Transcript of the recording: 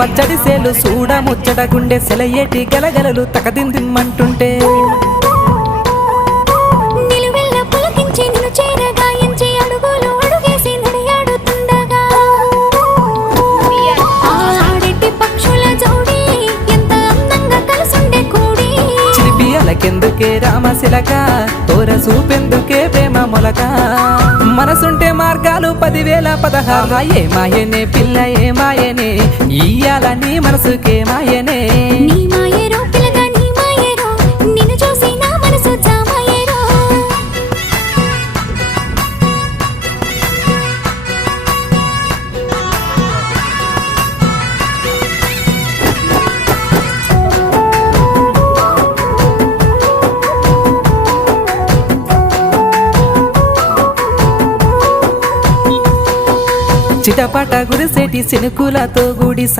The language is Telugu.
పచ్చడి సేలు చూడ ముచ్చట గుండె సెలయేటి గలగలలు తకదిందిమ్మంటుంటే నిలువెల్ల పులకించి నిన్ను చేరగాయించి అడుగులు అడుగేసి నడియాడుతుండగా ఆడెట్టి పక్షుల జోడి ఎంత అందంగా కలుసుండే కూడి చిలిపియలకెందుకే రామశిలక తోర చూపెందుకే ప్రేమ మొలక మనసుంటే మార్గాలు 10,016 ఏ మాయనే పిల్ల ఏ మాయనే ఇయ్యాల నీ మనసుకే మాయనే నీ మాయేరో పిల్లగా నీ మాయేరో నిన్ను చూసి నా మనసు జామాయేరో చిటపట గురిసేటి సినుకులతో గుడి